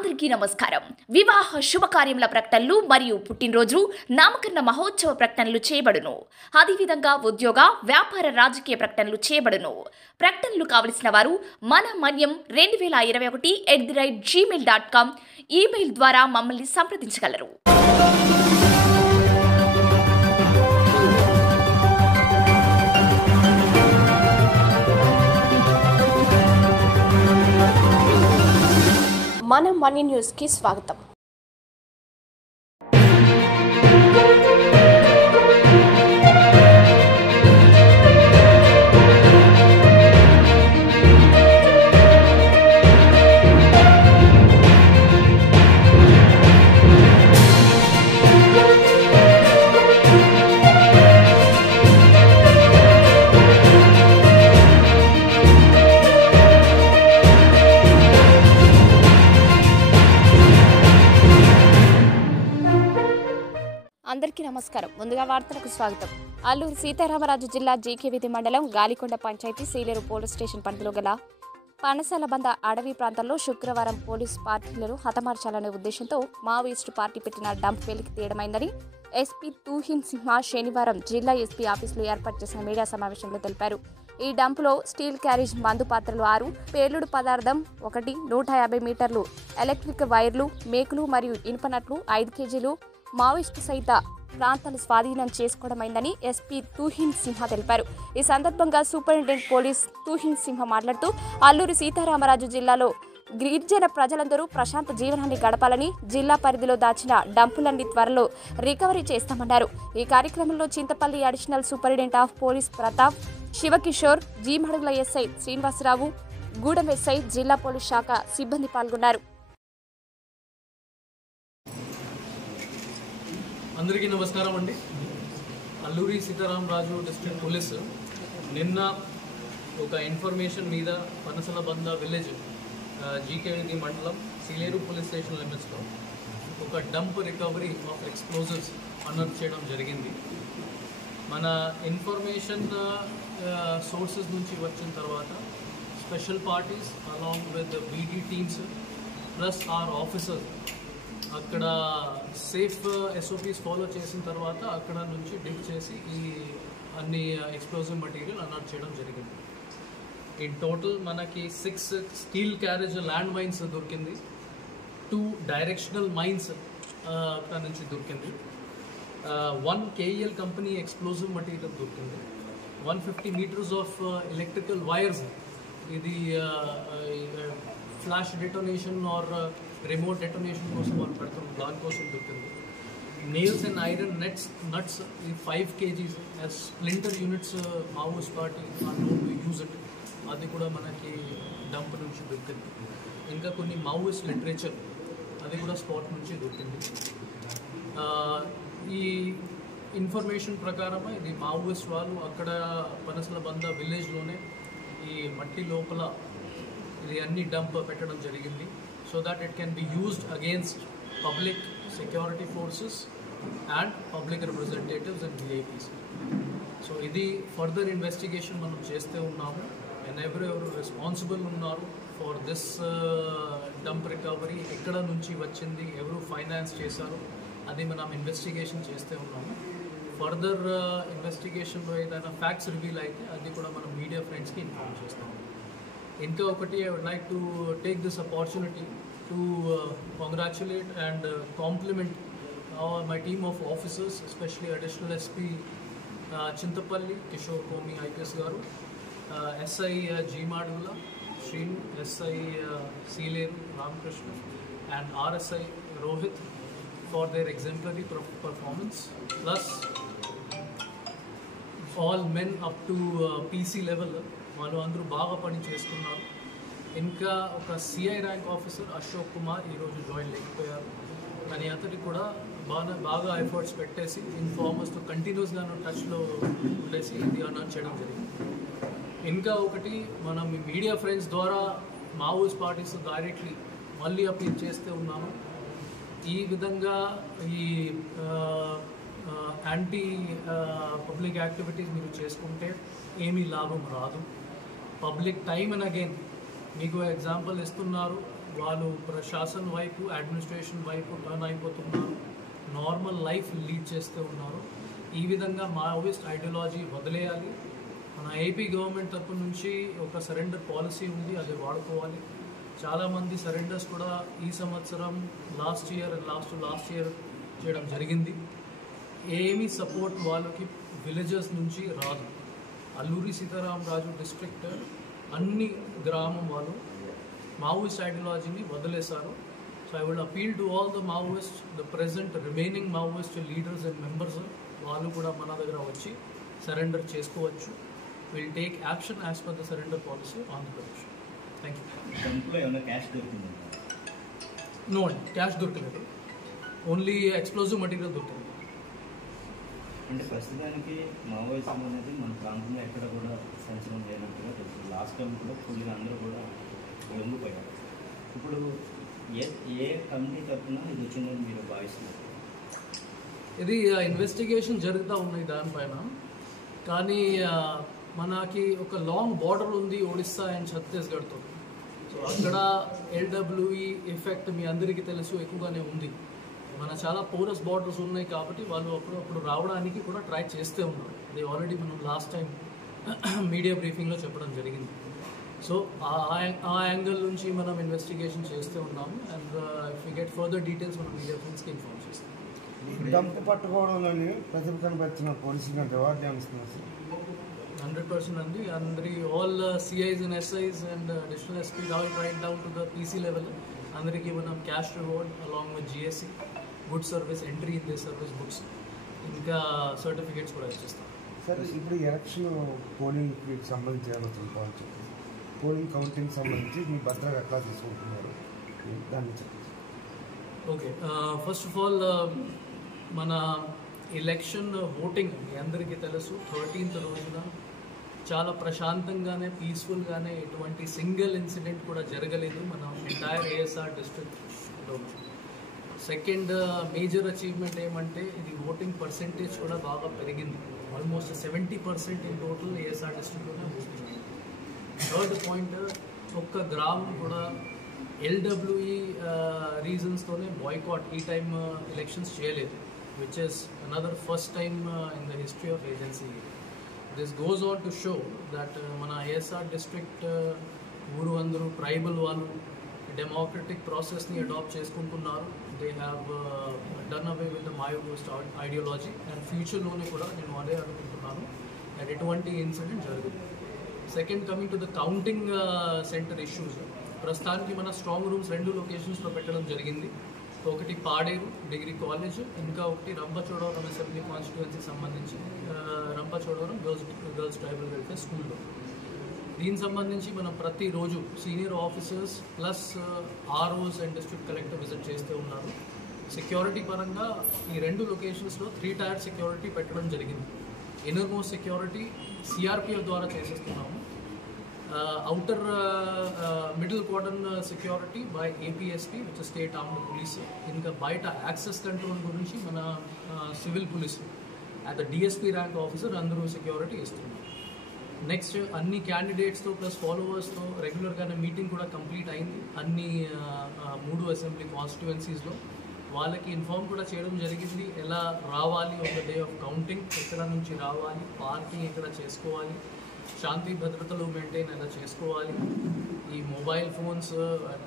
అందరికీ నమస్కారం. వివాహ శుభకార్యముల ప్రకటనలు మరియు పుట్టినరోజు నామకరణ మహోత్సవ ప్రకటనలు చేయబడును. అదేవిధంగా ఉద్యోగ వ్యాపార రాజకీయ ప్రకటనలు చేయబడును. ప్రకటనలు కావలసిన వారు మన మన్యం 2021@gmail.com ఈమెయిల్ ద్వారా మమ్మల్ని సంప్రదించగలరు. మన మనీ న్యూస్కి స్వాగతం. అందరికీ నమస్కారం. ముందుగా వార్తలకు స్వాగతం. అల్లూరు సీతారామరాజు జిల్లా జీకేవిధి మండలం గాలికొండ పంచాయతీ సీలేరు పోలీస్ స్టేషన్ పరిధిలో గల పనసలబంద అడవి ప్రాంతంలో శుక్రవారం పోలీస్ పార్టీలను హతమార్చాలనే ఉద్దేశంతో మావోయిస్టు పార్టీ పెట్టిన డంప్ వెలికి తీయడమైందని ఎస్పీ తూహిన్ సింహ శనివారం జిల్లా ఎస్పీ ఆఫీసులో ఏర్పాటు చేసిన మీడియా సమావేశంలో తెలిపారు. ఈ డంపులో స్టీల్ క్యారేజ్ మందు పాత్రలు 6, పేలుడు పదార్థం 1, 150 మీటర్లు ఎలక్ట్రిక్ వైర్లు, మేకులు మరియు ఇనుపనట్లు 5 కేజీలు మావోయిస్టు సహిత ప్రాంతాలు స్వాధీనం చేసుకోవడమైందని ఎస్పీ తూహిన్ సింహ తెలిపారు. ఈ సందర్భంగా సూపరింటెండెంట్ పోలీస్ తూహిన్ సింహ మాట్లాడుతూ అల్లూరి సీతారామరాజు జిల్లాలో గిరిజన ప్రజలందరూ ప్రశాంత జీవనాన్ని గడపాలని, జిల్లా పరిధిలో దాచిన డంపులన్నీ త్వరలో రికవరీ చేస్తామన్నారు. ఈ కార్యక్రమంలో Chintapalli additional superintendent of police Pratap, Sivakishore, G Madugula SI Srinivasarao, Gudem SI, జిల్లా పోలీస్ శాఖ సిబ్బంది పాల్గొన్నారు. అందరికీ నమస్కారం అండి. అల్లూరి సీతారామరాజు డిస్ట్రిక్ట్ పోలీసు నిన్న ఒక ఇన్ఫర్మేషన్ మీద పనసలబంద విలేజ్ జీకేవిధి మండలం సీలేరు పోలీస్ స్టేషన్ లిమిట్స్లో ఒక dump recovery of explosives announce చేయడం జరిగింది. మన ఇన్ఫర్మేషన్ సోర్సెస్ నుంచి వచ్చిన తర్వాత special parties along with BT teams plus R officers అక్కడ సేఫ్ ఎస్ఓపీస్ ఫాలో చేసిన తర్వాత అక్కడ నుంచి డిగ్ చేసి ఈ అన్ని ఎక్స్ప్లోజివ్ మెటీరియల్ అనౌన్స్ చేయడం జరిగింది. ఇన్ టోటల్ మనకి 6 స్టీల్ క్యారేజ్ ల్యాండ్ మైన్స్ దొరికింది, 2 డైరెక్షనల్ మైన్స్ అక్కడ నుంచి దొరికింది, 1 KEL కంపెనీ ఎక్స్ప్లోజివ్ మెటీరియల్ దొరికింది, 150 మీటర్స్ ఆఫ్ ఎలక్ట్రికల్ వైర్స్, ఇది flash detonation are remote detonation కోసం మనం పెడతాం, దానికోసం దొరికింది. Nails and iron nuts 5 kgs as splinter units Maoist party or known to use it, అది కూడా మనకి డంప్ నుంచి దొరికింది. ఇంకా కొన్ని మావోయిస్ట్ లిటరేచర్ అది కూడా స్పాట్ నుంచి దొరికింది. ఈ ఇన్ఫర్మేషన్ ప్రకారం ఇది మావోయిస్ట్ వాళ్ళు అక్కడ పనసలబంద విలేజ్లోనే ఈ మట్టి లోపల ఇది అన్ని డంప్ పెట్టడం జరిగింది. So that it can be used against public security forces and public representatives and VIPs. So ఇది ఫర్దర్ ఇన్వెస్టిగేషన్ మనం చేస్తూ ఉన్నాము. అండ్ ఎవరెవరు రెస్పాన్సిబుల్ ఉన్నారు ఫర్ దిస్ డంప్ రికవరీ, ఎక్కడ నుంచి వచ్చింది, ఎవరు ఫైనాన్స్ చేశారు, అది మనం ఇన్వెస్టిగేషన్ చేస్తూ ఉన్నాము. ఫర్దర్ ఇన్వెస్టిగేషన్లో ఏదైనా ఫ్యాక్ట్స్ రివీల్ అయితే అది కూడా మనం మీడియా ఫ్రెండ్స్కి ఇన్ఫార్మ్ చేస్తాము. ఇంకా ఒకటి, I would like to take this opportunity to congratulate and compliment my team of officers, especially Additional SP Chintapalli, Kishore Komi IPS Garu, SI Jeemadugula, Shrinu, SI Seeleru Ramakrishna and RSI Rohit for their exemplary performance, plus all men up to PC level వాళ్ళు అందరూ బాగా పని చేసుకున్నారు. ఇంకా ఒక CI rank officer Ashok Kumar ఈరోజు join లేకపోయారు, కానీ అతనికి కూడా బాగా ఎఫర్ట్స్ పెట్టేసి ఇన్ఫార్మర్స్తో కంటిన్యూస్గా టచ్లో ఉండేసి ఇది అనౌన్స్ చేయడం జరిగింది. ఇంకా ఒకటి, మనం మీడియా ఫ్రెండ్స్ ద్వారా మావోయిస్ట్ పార్టీస్ డైరెక్ట్లీ మళ్ళీ అపీల్ చేస్తూ ఉన్నాము. ఈ విధంగా ఈ యాంటీ పబ్లిక్ యాక్టివిటీస్ మీరు చేసుకుంటే ఏమీ లాభం రాదు. పబ్లిక్ టైమ్ అండ్ అగైన్ మీకు ఎగ్జాంపుల్ ఇస్తున్నారు, వాళ్ళు ప్రశాసన వైపు అడ్మినిస్ట్రేషన్ వైపు టర్న్ అయిపోతున్నారు, నార్మల్ లైఫ్ లీడ్ చేస్తూ ఉన్నారు. ఈ విధంగా మావోయిస్ట్ ఐడియాలజీ వదిలేయాలి. మన ఏపీ గవర్నమెంట్ తరపు నుంచి ఒక సరెండర్ పాలసీ ఉంది, అది వాడుకోవాలి. చాలామంది సరెండర్స్ కూడా ఈ సంవత్సరం లాస్ట్ ఇయర్ చేయడం జరిగింది. ఏమీ సపోర్ట్ వాళ్ళకి విలేజెస్ నుంచి రాదు. అల్లూరి సీతారామరాజు డిస్ట్రిక్ట్ అన్ని గ్రామం వాళ్ళు మావోయిస్ట్ ఐడియాలజీని వదిలేశారు. So I would appeal to all the Maoist, the present remaining Maoist leaders and members, వాళ్ళు కూడా మన దగ్గర వచ్చి సరెండర్ చేసుకోవచ్చు. Will take action as per the surrender policy Andhra Pradesh. Thank you. No అండి, క్యాష్ దొరకలేదు, ఓన్లీ ఎక్స్ప్లోజివ్ మెటీరియల్ దొరికింది. అంటే ప్రస్తుతానికి మావోయిజం అనేది మన ప్రాంతంలో ఎక్కడ కూడా సంచలనం లేనట్టుగా తెలుసు. లాస్ట్ టైం కూడా ఫుల్గా అందరూ కూడా లొంగిపోయారు. ఇప్పుడు ఏ కమిటీ తరఫున ఇది వచ్చిందని మీరు భావిస్తున్నారు? ఇది ఇన్వెస్టిగేషన్ జరుగుతూ ఉన్నాయి దానిపైన. కానీ మనకి ఒక లాంగ్ బార్డర్ ఉంది ఒడిస్సా అండ్ ఛత్తీస్గఢ్తో. సో అక్కడ ఎల్డబ్ల్యూఈ ఎఫెక్ట్ మీ అందరికీ తెలుసు ఎక్కువగానే ఉంది. మన చాలా పోరస్ బార్డర్స్ ఉన్నాయి కాబట్టి వాళ్ళు అప్పుడు రావడానికి కూడా ట్రై చేస్తూ ఉన్నారు. అది ఆల్రెడీ మనం లాస్ట్ టైం మీడియా బ్రీఫింగ్లో చెప్పడం జరిగింది. సో ఆ యాంగిల్ నుంచి మనం ఇన్వెస్టిగేషన్ చేస్తూ ఉన్నాము. And if you get further details మనం మీడియా ఫ్రెండ్స్కి ఇన్ఫార్మ్ చేస్తాం. డంపు పట్టుకోవడంలోని ప్రతిభ కనబరిచిన పోలీసులు రివార్డ్ ఏమిస్తున్నారు? 100% అండి. అందరి all CIs and SIs and additional SP right down to the PC level అందరికీ మనం cash reward along with GSC, good service, entry in the service books, ఇంకా certificates కూడా ఇచ్చేస్తాం. సార్, ఇప్పుడు ఎలక్షన్ పోలింగ్కి సంబంధించి పోలింగ్ కౌంటింగ్ సంబంధించి మీ భద్రత ఎట్లా తీసుకుంటున్నారు దాన్ని చెప్పండి. ఓకే, ఫస్ట్ ఆఫ్ ఆల్ మన ఎలక్షన్ ఓటింగ్ మీ అందరికీ తెలుసు 13th రోజున చాలా ప్రశాంతంగానే పీస్ఫుల్గానే ఎటువంటి సింగిల్ ఇన్సిడెంట్ కూడా జరగలేదు మన ఎంటైర్ ఏఎస్ఆర్ డిస్ట్రిక్ట్లో. సెకండ్ మేజర్ అచీవ్మెంట్ ఏమంటే ఇది ఓటింగ్ పర్సెంటేజ్ కూడా బాగా పెరిగింది. ఆల్మోస్ట్ 70% ఇన్ టోటల్ ఏఎస్ఆర్ డిస్ట్రిక్ట్లోనే ఓటింగ్. థర్డ్ పాయింట్, ఒక్క గ్రామం కూడా ఎల్డబ్ల్యూఈ రీజన్స్తోనే బాయ్కాట్ ఈ టైమ్ ఎలక్షన్స్ చేయలేదు, which is another first time in the history of agency. This goes on to show that మన ASR district ఊరు అందరూ ట్రైబల్ వాళ్ళు డెమోక్రటిక్ ప్రాసెస్ని అడాప్ట్ చేసుకుంటున్నారు. They have done away with the Maoist ideology and ఫ్యూచర్లోనే కూడా నేను అదే అనుకుంటున్నాను అండ్ ఎటువంటి ఇన్సిడెంట్ జరుగుతుంది. Second, coming to the counting centre issues, ప్రస్తుతానికి మన స్ట్రాంగ్ రూమ్స్ 2 లొకేషన్స్లో పెట్టడం జరిగింది. ఒకటి పాడేరు డిగ్రీ కాలేజ్, ఇంకా ఒకటి రంపచోడవరం అసెంబ్లీ కాన్స్టిట్యుయెన్సీకి సంబంధించి రంపచోడవరం గర్ల్స్ ట్రైబల్ వెల్ఫేర్ స్కూల్లో. దీనికి సంబంధించి మనం ప్రతిరోజు senior officers plus ROs and district collector visit చేస్తూ ఉన్నారు. సెక్యూరిటీ పరంగా ఈ 2 లొకేషన్స్లో 3 టైర్ సెక్యూరిటీ పెట్టడం జరిగింది. ఇన్నర్ మోస్ట్ సెక్యూరిటీ సిఆర్పిఎఫ్ ద్వారా చేసేస్తున్నాము. outer middle cordon security by APSP, which is State Armed Police. Inka baita access control gurinchi mana civil police at the DSP rank officer andru security istunnam. Next anni candidates to plus followers to regular gaane meeting kuda complete ayindi anni 3 assembly constituencies lo వాళ్ళకి inform కూడా చేయడం జరిగింది. ఎలా రావాలి ఒక day of counting, ఎక్కడ నుంచి రావాలి, పార్కింగ్ ఎక్కడ చేసుకోవాలి, శాంతి భద్రతలు మెయింటైన్ ఎలా చేసుకోవాలి, ఈ mobile phones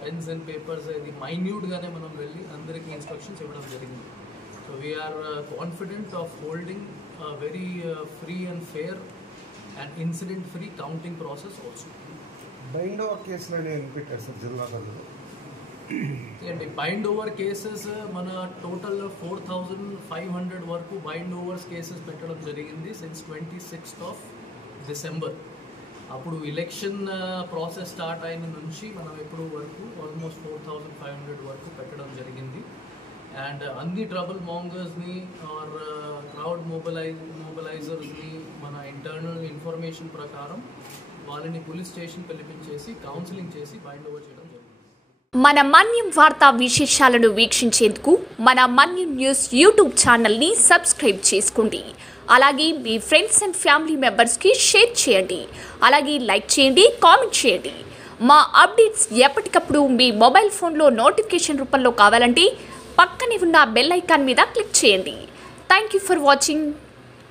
pens and papers ఇది మైన్యూట్గానే మనం వెళ్ళి అందరికీ ఇన్స్ట్రక్షన్స్ ఇవ్వడం జరిగింది. So we are confident of holding very free and fair and incident free counting process also. Bind over కేసులు అనేవి పెట్టారు సార్ జిల్లాలో. అంటే బైండ్ ఓవర్ కేసెస్ మన టోటల్ 4500 వరకు బైండ్ ఓవర్స్ కేసెస్ పెట్టడం జరిగింది సిన్స్ 26th December. అప్పుడు ఎలక్షన్ ప్రాసెస్ స్టార్ట్ అయిన నుంచి మనం ఎప్పుడు వరకు ఆల్మోస్ట్ 4500 వరకు పెట్టడం జరిగింది. అండ్ అన్ని ట్రబుల్ మాంగర్స్ని ఆర్ క్రౌడ్ మొబిలైజర్స్ని మన ఇంటర్నల్ ఇన్ఫర్మేషన్ ప్రకారం వాళ్ళని పోలీస్ స్టేషన్ పిలిపించేసి కౌన్సిలింగ్ చేసి బైండ్ ఓవర్ చేయడం జరిగింది. మన మన్యం వార్తా విశేషాలను వీక్షించేందుకు మన మన్యం న్యూస్ యూట్యూబ్ ఛానల్ని సబ్స్క్రైబ్ చేసుకోండి. అలాగే మీ ఫ్రెండ్స్ అండ్ ఫ్యామిలీ మెంబర్స్కి షేర్ చేయండి. అలాగే లైక్ చేయండి, కామెంట్ చేయండి. మా అప్డేట్స్ ఎప్పటికప్పుడు మీ మొబైల్ ఫోన్లో నోటిఫికేషన్ రూపంలో కావాలంటే పక్కనే ఉన్న బెల్ ఐకాన్ మీద క్లిక్ చేయండి. Thank you for watching.